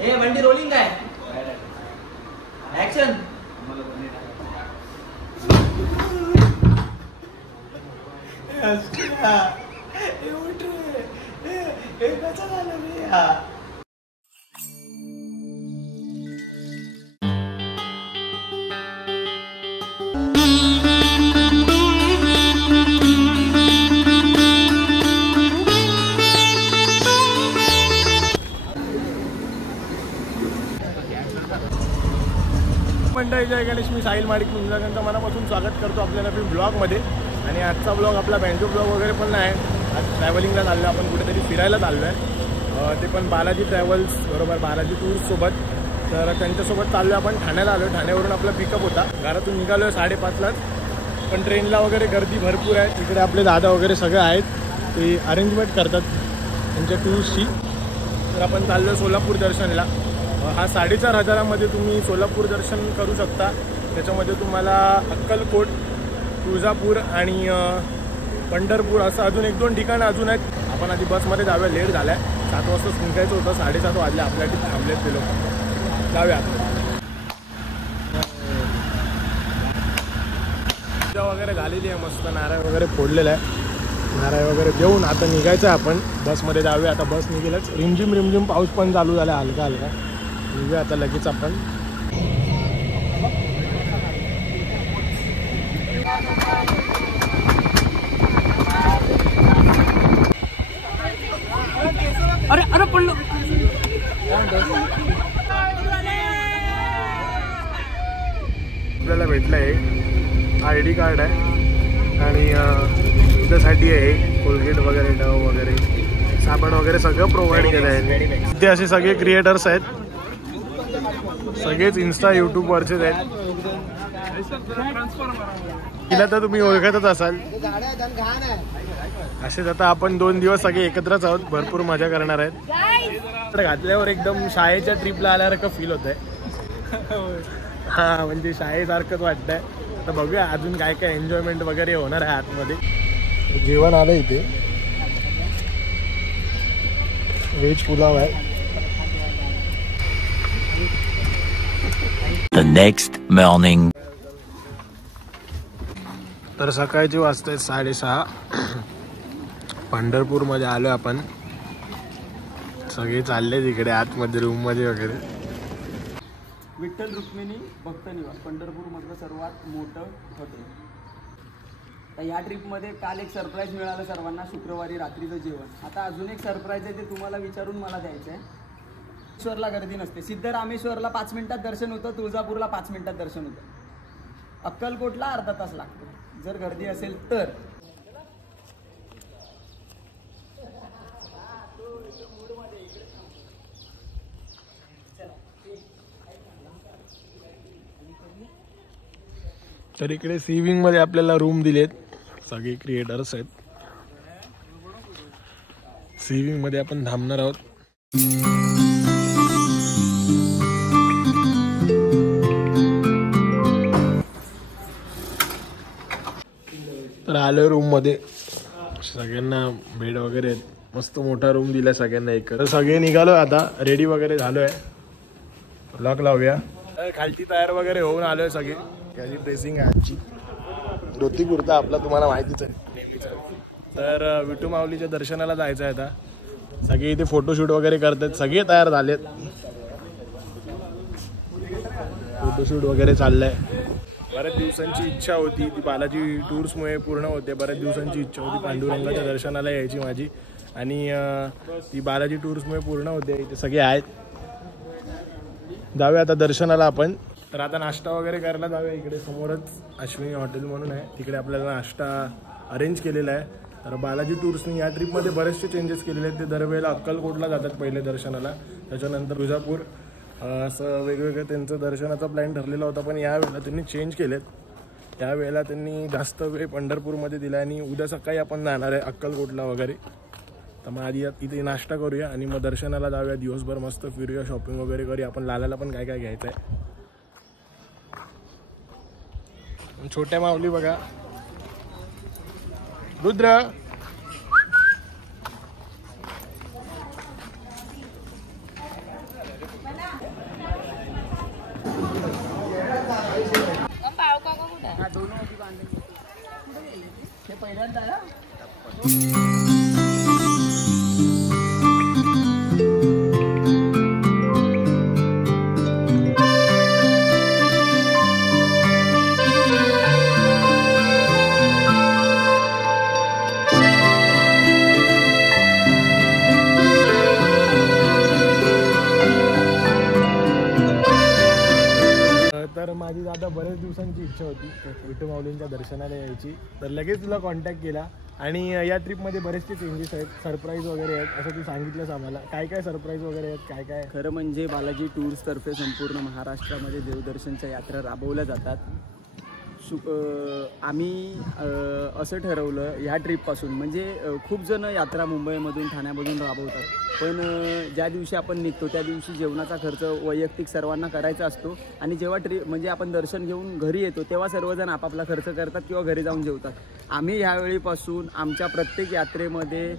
ए वंडी rolling काय action मंडळी जय गणेश. मी साहिल माडिक तुमचं मनापासून स्वागत करतो आपल्या नवीन ब्लॉगमध्ये. आणि आजचा ब्लॉग आपला बँजो ब्लॉग वगैरे पण नाही, आज ट्रॅव्हलिंगला चाललो आहे. आपण कुठेतरी फिरायला चाललो आहे, ते पण बालाजी ट्रॅव्हल्स बरोबर बालाजी टूर्ससोबत. तर त्यांच्यासोबत चाललो आहे आपण. ठाण्याला आलो आहे. ठाण्यावरून आपला पिकअप होता. घरातून निघालो आहे 5:30लाच, पण ट्रेनला वगैरे गर्दी भरपूर आहे. इकडे आपले दादा वगैरे सगळे आहेत, ते अरेंजमेंट करतात त्यांच्या टूर्सची. तर आपण चाललो आहे सोलापूर दर्शनला. हा 4,500मध्ये तुम्ही सोलापूर दर्शन करू शकता. त्याच्यामध्ये तुम्हाला अक्कलकोट, तुळजापूर आणि पंढरपूर असं अजून 1-2 ठिकाणं अजून आहेत. आपण आधी बसमध्ये जाऊया, लेट झाला आहे. 7 वाजताच निघायचं होतं, 7:30 वाजले आपल्यासाठी. थांबलेत ते लोक. जाऊया पूजा वगैरे झालेली आहे, मस्त नारळ वगैरे फोडलेला आहे. नारळ वगैरे देऊन आता निघायचं आहे आपण. बसमध्ये जाऊया आता. बस निघेलच. रिमझिम पाऊस पण चालू झाला आहे, हलका हलका. निघूया आता लगेच आपण. अरे अरे पडलो. आपल्याला भेटलं आहे ID कार्ड आहे आणि त्यासाठी आहे कोलगेट वगैरे, डव वगैरे, साबण वगैरे सगळं प्रोव्हाइड केलं आहे. ते असे सगळे क्रिएटर्स आहेत, सगळेच इन्स्टा यूट्यूबवरचेच आहेत. तिला तर तुम्ही ओळखतच असाल. असेच आता आपण 2 दिवस सगळे एकत्रच आहोत, भरपूर मजा करणार आहेत. घातल्यावर एकदम शाळेच्या ट्रिपला आल्यासारखं फील होत आहे. हा म्हणजे शाळेसारखंच वाटतंय. तर बघूया अजून काय काय एन्जॉयमेंट वगैरे होणार आहे आतमध्ये. जेवण आलं इथे, व्हेज पुलाव आहे. The next morning. तर सकाळचे वाजता 6:30. पंढरपूरमध्ये आलो आपण. सगळे चालले तिकडे आतमध्ये रूममध्ये वगैरे. विठ्ठल रुक्मिणी भक्त निवास पंढरपूरमधलं सर्वात मोठं हॉटेल. तर ह्या ट्रिपमध्ये काल एक सरप्राईज मिळालं सर्वांना, शुक्रवारी रात्रीचं जेवण. आता अजून एक सरप्राईज आहे, ते तुम्हाला विचारून मला द्यायचं आहे. रामेश्वरला गर्दी नसते. सिद्धरामेश्वरला 5 मिनिटात दर्शन होतं, तुळजापूरला 5 मिनिटात दर्शन होतं, अक्कलकोटला अर्धा तास लागतो जर गर्दी असेल तर. तर इकडे सी विंग मध्ये आपल्याला रूम दिलेत, सगळे क्रिएटर्स आहेत. सी विंग मध्ये आपण थांबणार आहोत. तर आलो रूम मध्ये. सगळ्यांना बेड वगैरे आहेत, मस्त मोठा रूम दिला सगळ्यांना एक. तर सगळे निघालो आता, रेडी वगैरे झालोय. लॉक लावूया. खालची तयार वगैरे होऊन आलोय सगळे. त्याची ड्रेसिंग आहे आजची. धोती कुर्ता आपला तुम्हाला माहितीच आहे नेहमीचा. तर विठू माऊलीच्या दर्शनाला जायचं आहे आता. सगळे इथे फोटोशूट वगैरे करतात, सगळे तयार झालेत. फोटोशूट वगैरे चाललंय. बऱ्याच दिवसांची इच्छा होती, ती बालाजी टूर्समुळे पूर्ण होते. बऱ्याच दिवसांची इच्छा होती पांडुरंगाच्या दर्शनाला यायची माझी, आणि ती बालाजी टूर्समुळे पूर्ण होते. इथे सगळे आहेत. जाऊया आता दर्शनाला आपण. तर आता नाश्ता वगैरे करायला जाऊया. इकडे समोरच अश्विनी हॉटेल म्हणून आहे, तिकडे आपल्याला नाश्ता अरेंज केलेला आहे. तर बालाजी टूर्सनी या ट्रिपमध्ये बरेचसे चेंजेस केलेले आहेत. ते दरवेळेला अक्कलकोटला जातात पहिले दर्शनाला, त्याच्यानंतर तुळजापूर, असं वेगवेगळं त्यांचं दर्शनाचा प्लॅन ठरलेला होता. पण यावेळेला त्यांनी चेंज केलेत. यावेळेला त्यांनी जास्त वेळ पंढरपूरमध्ये दिला आणि उद्या सकाळी आपण जाणार आहे अक्कलकोटला वगैरे. तर मग आधी इथे नाश्ता करूया आणि मग दर्शनाला जाऊया. दिवसभर मस्त फिरूया, शॉपिंग वगैरे करूया. आपण लालाला पण काय काय घ्यायचं आहे. छोट्या माऊली बघा, रुद्र पहिल्यांदा ना तर माझी दादा बरेच दिवसांची इच्छा होती विठू माऊलींच्या दर्शनाला यायची, तर लगेच तुला कॉन्टॅक्ट केला. आणि या ट्रिपमध्ये बरेचसे चेंजेस आहेत, सरप्राईज वगैरे आहेत असं तू सांगितलंस आम्हाला. काय काय सरप्राईज वगैरे आहेत, काय काय? खरं म्हणजे बालाजी टूर्सतर्फे संपूर्ण महाराष्ट्रामध्ये देवदर्शनच्या यात्रा राबवल्या जातात. आम्ही असं ठरवलं ह्या ट्रिपपासून, म्हणजे खूप जण यात्रा मुंबईमधून ठाण्यामधून राबवतात, पण ज्या दिवशी आपण निघतो त्या दिवशी जेवणाचा खर्च वैयक्तिक सर्वांना करायचा असतो. आणि जेव्हा म्हणजे आपण दर्शन घेऊन घरी येतो तेव्हा सर्वजण आपापला खर्च करतात किंवा घरी जाऊन जेवतात. आम्ही ह्यावेळीपासून आमच्या प्रत्येक यात्रेमध्ये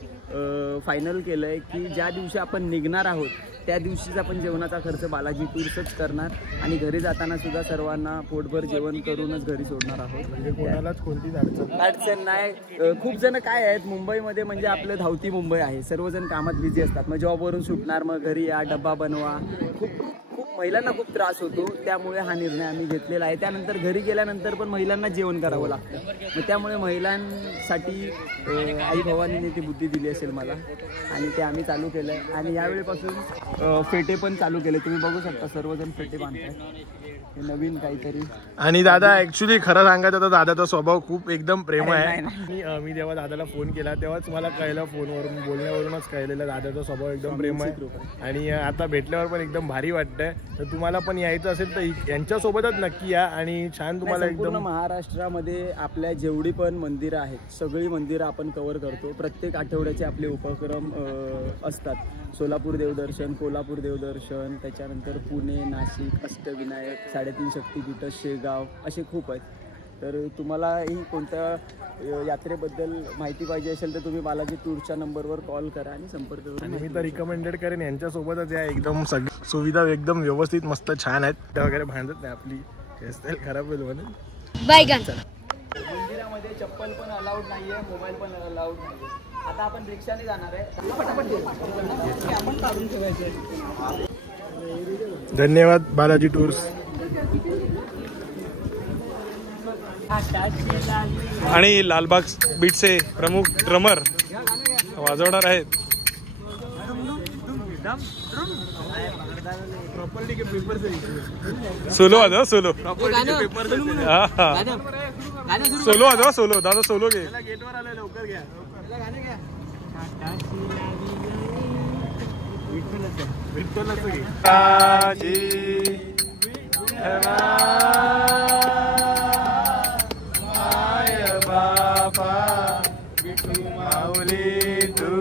फायनल केलं आहे की ज्या दिवशी आपण निघणार आहोत त्या दिवशीच आपण जेवणाचा खर्च बालाजी टूर्सच करणार आणि घरी जाताना सुद्धा सर्वांना पोटभर जेवण करूनच घरी सोडणार आहोत. म्हणजे कोणालाच कोणतीच अडचण नाही. खूप जण काय आहेत मुंबईमध्ये, म्हणजे आपलं धावती मुंबई आहे, सर्वजण कामात बिझी असतात. मग जॉबवरून सुटणार, मग घरी या, डब्बा बनवा, खूप महिलांना खूप त्रास होतो. त्यामुळे हा निर्णय आम्ही घेतलेला आहे. त्यानंतर घरी गेल्यानंतर पण महिलांना जेवण करावं लागतं. मग त्यामुळे महिलांसाठी आई भवानीने ती बुद्धी दिली असेल मला आणि ते आम्ही चालू केलं आहे. आणि यावेळीपासून फेटे पण चालू केले. तुम्ही बघू शकता सर्वजण फेटे बांधतात, हे नवीन काहीतरी. आणि दादा ऍक्च्युली खरं सांगायचं तर दादाचा स्वभाव खूप एकदम प्रेम आहे. मी जेव्हा दादाला फोन केला तेव्हाच मला कळलं, फोनवरून बोलण्यावरूनच कळलेलं दादाचा स्वभाव एकदम प्रेम आहे. आणि आता भेटल्यावर पण एकदम भारी वाटतंय. तर तुम्हाला पण यायचं असेल तर यांच्यासोबतच नक्की या आणि छान तुम्हाला एकदम. महाराष्ट्रामध्ये आपल्या जेवढी पण मंदिरं आहेत सगळी मंदिरं आपण कव्हर करतो. प्रत्येक आठवड्याचे आपले उपक्रम असतात. सोलापूर देवदर्शन, कोल्हापूर देवदर्शन, त्याच्यानंतर पुणे, नाशिक, अष्टविनायक, 3.5 शक्तीपीठ, शेगाव, असे खूप आहेत. तर तुम्हालाही कोणत्या यात्रेबद्दल माहिती पाहिजे असेल तर तुम्ही बालाजी टूरच्या नंबरवर कॉल करा आणि संपर्क करा. मी तर रिकमेंडेड करेन यांच्यासोबतच या. एकदम सगळी सुविधा एकदम व्यवस्थित मस्त छान आहेत. त्या वगैरे भांडत नाही, आपली हेअरस्टाईल खराब होईल म्हणून. मंदिरामध्ये चप्पल पण अलाउड नाहीये, मोबाईल पण अलाउड नाहीये. आता आपण रिक्षाने जाणार आहे. आपण काढून ठेवायचे. धन्यवाद बालाजी टूर्स. आणि लालबाग बीटचे प्रमुख ड्रमर वाजवणार आहेत. सोलो वाजव, सोलो सोलो वाजवा, सोलो दादा, सोलो घे. गेटवर आले, लवकर घ्या. विठ्ठलच घे. बाबा विठू माऊली, तू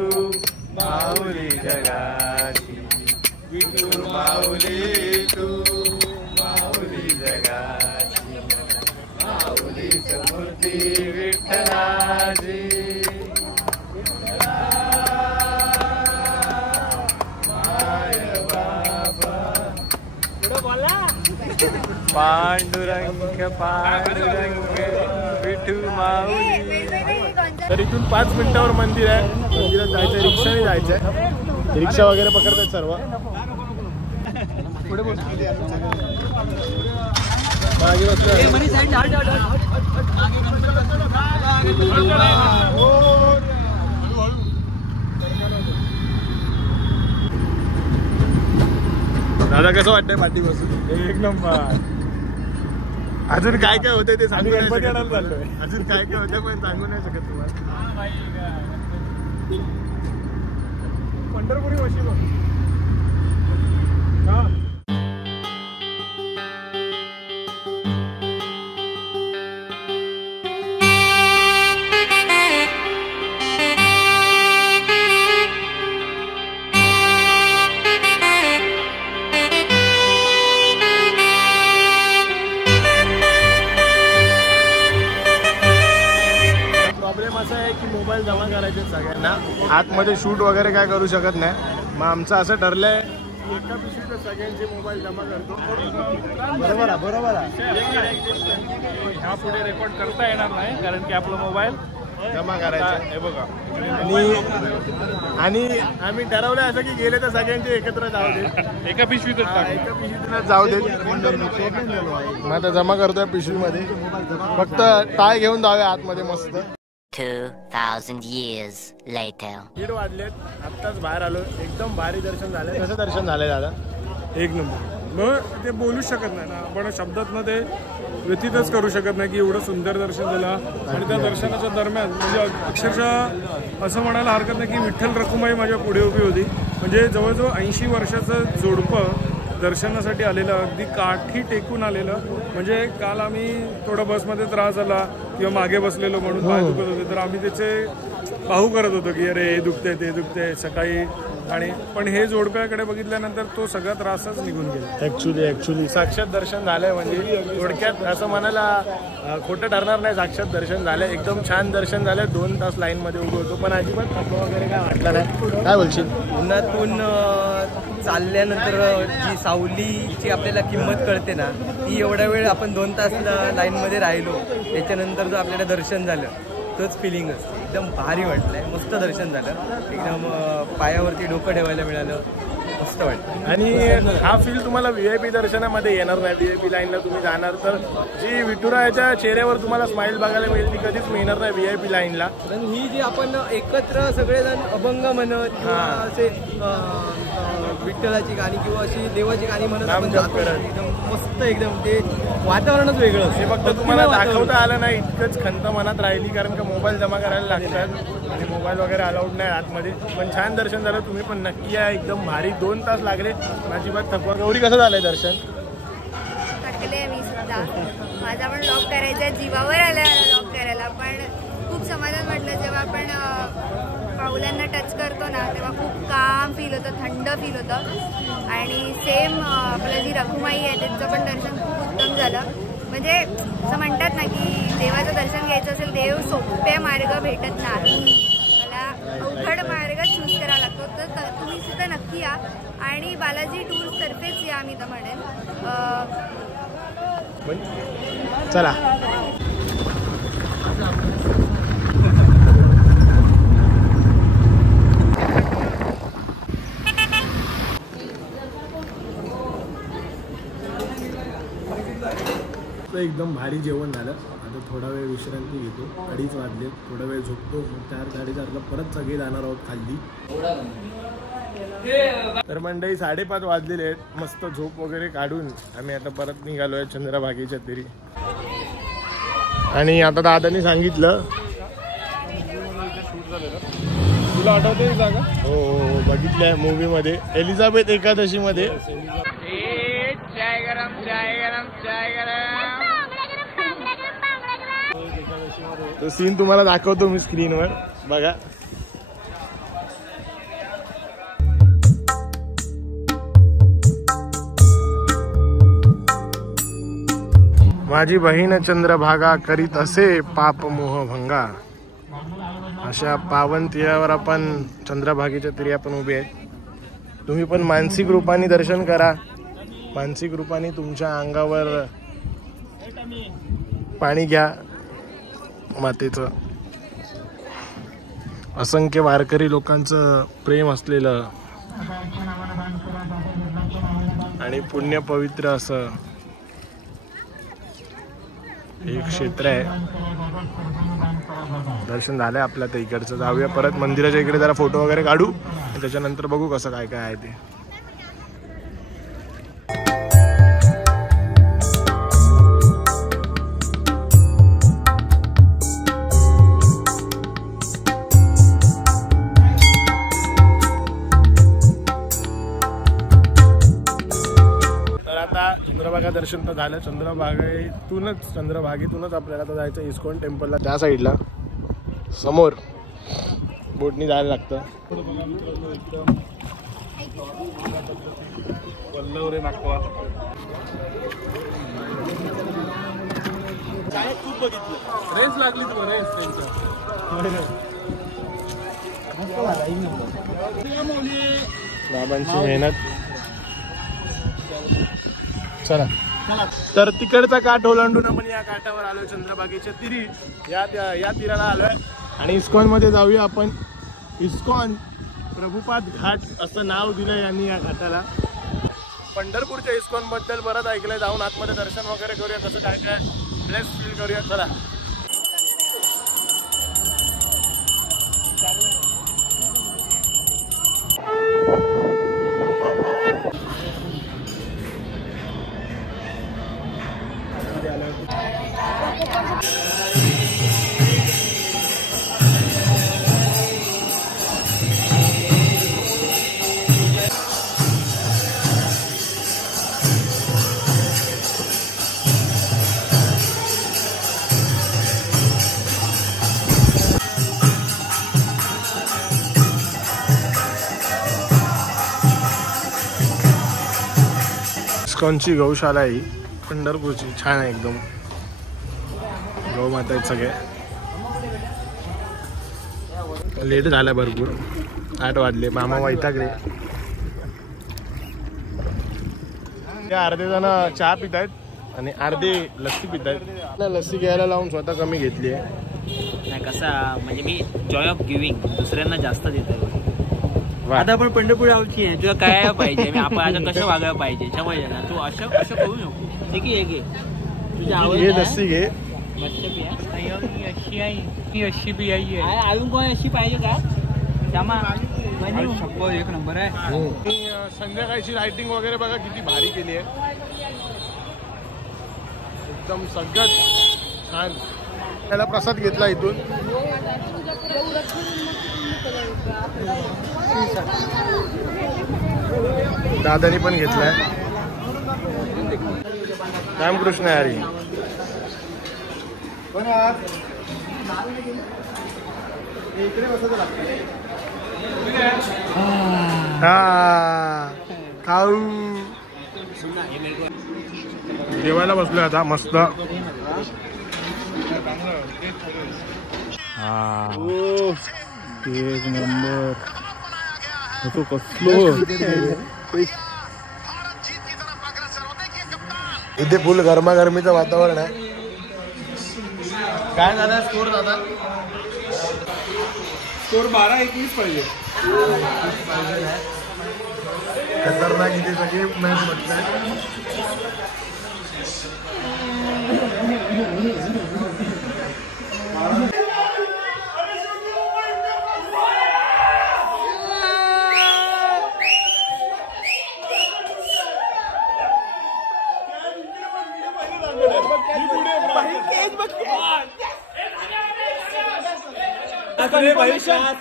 माऊली जगाची, विठू माऊली, तू माऊली जगाची, माऊली मूर्ती विठ्ठलाची. माय बाबा पांडुरंग पांडुरंग विठू माऊली. तर इथून 5 मिनिटावर मंदिर आहे. मंदिरात जायचं, रिक्षाने जायचंय. रिक्षा वगैरे पकडतात सर्व. पुढे दादा कसं वाटतंय पाठी बसून? एक नंबर. अजून काय काय होतंय ते सांगू नाही शकत. अजून काय काय होतंय पण सांगू नाही शकत तुम्हाला. पंढरपुरी वशी बघ. मोबाईल जमा करायचे सगळ्यांना. आतमध्ये शूट वगैरे काय करू शकत नाही. मग आमचं असं ठरलंय एका पिशवीत सगळ्यांचे मोबाईल जमा करतो. बरोबर आहे, बरोबर आहे. ह्या पुढे रेकॉर्ड करता येणार नाही कारण की आपला मोबाईल जमा करायचं हे बघा. आणि आम्ही ठरवलं असं की गेले तर सगळ्यांचे एकत्र जाऊ दे, एका पिशवीतच एका पिशवीतूनच जाऊ दे. मग आता जमा करतोय पिशवीमध्ये, फक्त टाय घेऊन जाऊया आतमध्ये मस्त. 2000 years later. 1:30 वाजलेत, आत्ताच बाहेर आलो. एकदम भारी दर्शन झालं. कसं दर्शन झालंय दादा? एक नंबर. मग ते बोलूच शकत नाही ना आपण, शब्दात ना ते व्यतीतच करू शकत नाही की एवढं सुंदर दर्शन झालं. आणि त्या दर्शनाच्या दरम्यान म्हणजे अक्षरशः असं म्हणायला हरकत नाही की विठ्ठल रखुमाई माझ्या पुढे उभी होती. म्हणजे जवळजवळ 80 वर्षाचं जोडपं दर्शनासाठी आलेलं, अगदी काठी टेकून आलेलं. म्हणजे काल आम्ही थोडं बसमध्ये त्रास झाला किंवा मागे बसलेलो म्हणून पाय दुखत होते, तर आम्ही त्याचे पाहू करत होतो की अरे हे दुखते ते दुखते सकाळी. आणि पण हे जोडप्याकडे बघितल्यानंतर तो सगळा त्रासच निघून गेला. ऍक्च्युली साक्षात दर्शन झालंय. म्हणजे थोडक्यात असं म्हणायला खोटं ठरणार नाही, साक्षात दर्शन झालंय. एकदम छान दर्शन झालंय. 2 तास लाईन मध्ये उभं होतो पण अजिबात थकवा वगैरे काय वाटलं नाही. काय बोलशील? उन्हातून चालल्यानंतर जी सावलीची आपल्याला किंमत कळते ना, ती एवढा वेळ आपण 2 तास लाईनमध्ये राहिलो त्याच्यानंतर जो आपल्याला दर्शन झालं तोच फिलिंग असते. एकदम भारी वाटलंय, मस्त दर्शन झालं. एकदम पायावरती डोकं ठेवायला मिळालं, मस्त वाटतं. आणि हा फील तुम्हाला VIP दर्शनामध्ये येणार नाही. VIP लाईनला तुम्ही जाणार तर जी विठुरायाच्या चेहऱ्यावर तुम्हाला स्माइल बघायला मिळेल ती कधीच मिळणार नाही VIP लाईनला. कारण ही जी आपण एकत्र सगळेजण अभंग म्हणत किंवा असे विठ्ठलाची गाणी किंवा अशी देवाची गाणी म्हणत आपण जातो, एकदम मस्त, एकदम ते वातावरणच वेगळं. हे फक्त तुम्हाला दाखवता आलं नाही इतकंच खंत मनात राहिली, कारण का मोबाईल जमा करायला लागतात आणि मोबाईल वगैरे अलाउड नाही आतमध्ये. पण छान दर्शन झालं. तुम्ही पण नक्की या. एकदम भारी. 2 तास लागले, अजिबात थकवा. गौरी कसं झालंय दर्शन? थकले मी सुद्धा. माझा पण लॉक करायचा जीवावर आला लॉक करायला, पण खूप समाधान वाटलं जेव्हा आपण पाऊलांना टच करतो ना, तेव्हा खूप काम फील होतं, थंड फील होतं. आणि सेम आपलं जी रखुमाई आहे त्यांचं पण दर्शन खूप उत्तम झालं. म्हणजे असं म्हणतात ना की देवाचं दर्शन घ्यायचं असेल, देव सोपे मार्ग भेटत नाही, मला अवघड मार्ग चूज करावा लागतो. तर तुम्ही सुद्धा नक्की या आणि बालाजी टूर्स तर्फेच या मी तर म्हणेन. चला एकदम भारी जेवण झालं. आता थोडा वेळ विश्रांती घेतो. 2:30 वाजले, थोडा वेळ झोपतो. मग 4-4:30ला परत सगळे जाणार आहोत खाली. तर मंडळी 5:30 वाजलेले आहेत. मस्त झोप वगैरे काढून आम्ही आता परत निघालोय चंद्रभागेच्या तरी. आणि आता दादानी सांगितलं, तुला आठवते जागा? हो बघितलंय मूवी मध्ये, एलिझाबेथ एकादशी मध्ये. तो सीन तुम्हाला दाखवतो मी स्क्रीनवर, बघा. माझी बहीण चंद्रभागा करीत असे पाप मोह भंगा. अशा पावन तीरावर आपण चंद्रभागेच्या तीरी आपण उभे आहेत. तुम्ही पण मानसिक रूपाने दर्शन करा. मानसिक रूपाने तुमच्या अंगावर पाणी घ्या मातेचं. असंख्य वारकरी लोकांचं प्रेम असलेलं आणि पुण्य पवित्र असं एक क्षेत्र आहे. दर्शन झालंय आपल्या तर इकडचं. जाऊया परत मंदिराच्या इकडे, जरा फोटो वगैरे काढू, त्याच्यानंतर बघू कसं काय काय आहे ते. चंद्रभागा दर्शन तर झालं. चंद्रभागेतूनच आपल्याला तर जायचं इस्कॉन टेम्पलला. त्या साईडला समोर बोटनी जायला लागतं. खूप बघितलं, रेस लागली तुम्हाला बाबांची मेहनत. चला तर तिकडचा काठ ओलांडून आपण या काठावर आलोय चंद्रभागेच्या तीरी. या तीराला आलोय. आणि इस्कॉनमध्ये जाऊया आपण. इस्कॉन प्रभुपाद घाट असं नाव दिलं यांनी या घाटाला. पंढरपूरच्या इस्कॉनबद्दल बरंच ऐकलंय. जाऊन आतमध्ये दर्शन वगैरे करूया, कसं काय काय ब्लेस फील करूया. चला. इस्कॉनची गौशाला आहे ही पंढरपूरची. छान आहे एकदम. गौ माता आहेत सगळे. लेट झाला भरपूर. 8 वाजले. मामा वैतागले. अर्धे जण चहा पित आहेत आणि अर्धे लस्सी पित आहेत. लस्सी घ्यायला लावून स्वतः कमी घेतली आहे. नाही कसा म्हणजे मी जॉय ऑफ गिव्हिंग दुसऱ्यांना जास्त देतो. आता आपण पंढरपूर आवची आहे. तुला काय पाहिजे आपण आता कसं वागायला पाहिजे समज ना. तू असं कसं करू नको. ठीक आहे घे तुझ्या आवड. हे लस्सी घे. अशी आहे ही अशी बी आहे. अजून कोण अशी पाहिजे का श्यामा? एक नंबर आहे. संध्याकाळची लाइटिंग वगैरे बघा किती भारी केली आहे. एकदम सगळं छान. त्याला प्रसाद घेतला इथून. दादानी पण घेतलाय. रामकृष्ण हरी. खाऊ. जेवायला बसलोय आता मस्त. एक नंबर. तो कसलो इथे फुल गरमागरमीचं वातावरण आहे. काय झालं स्कोर दादा? स्कोर 12-21 पाहिजे. खतरनाक इथे सगळे मॅच म्हटलंय.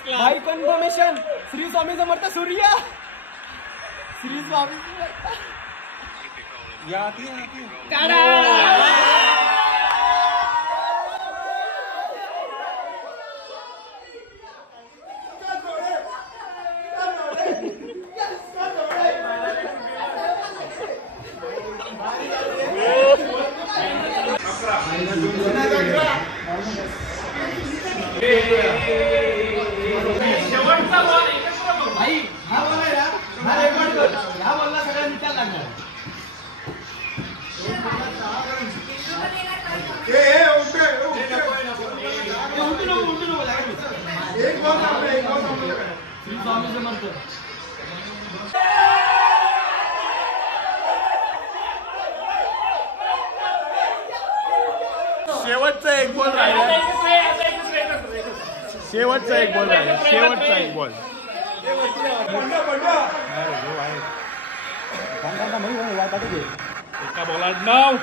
भाई कन्फर्मेशन. श्री स्वामी समर्थ सूर्या. श्री स्वामी शेवटचा एक बॉल राहिला. शेवटचा एक बॉल राहिला. शेवटचा एक बॉल. एका बॉलात 9.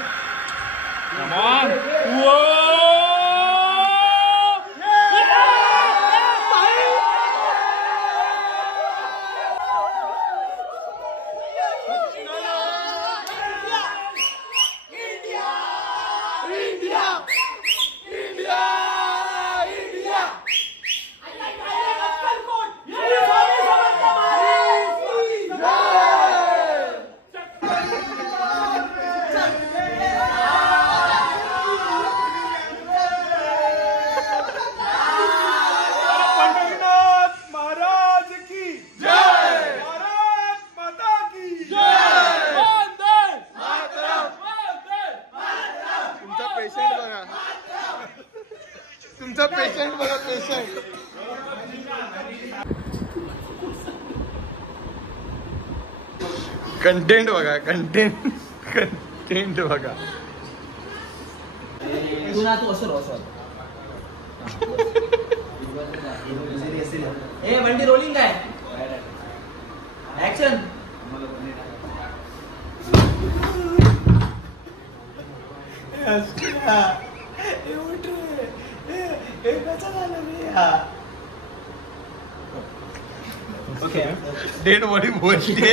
कंटेंट बघा कंटेंट बघा. ए बंटी रोलिंग काय ऍक्शन. डेड बॉडी बोलते.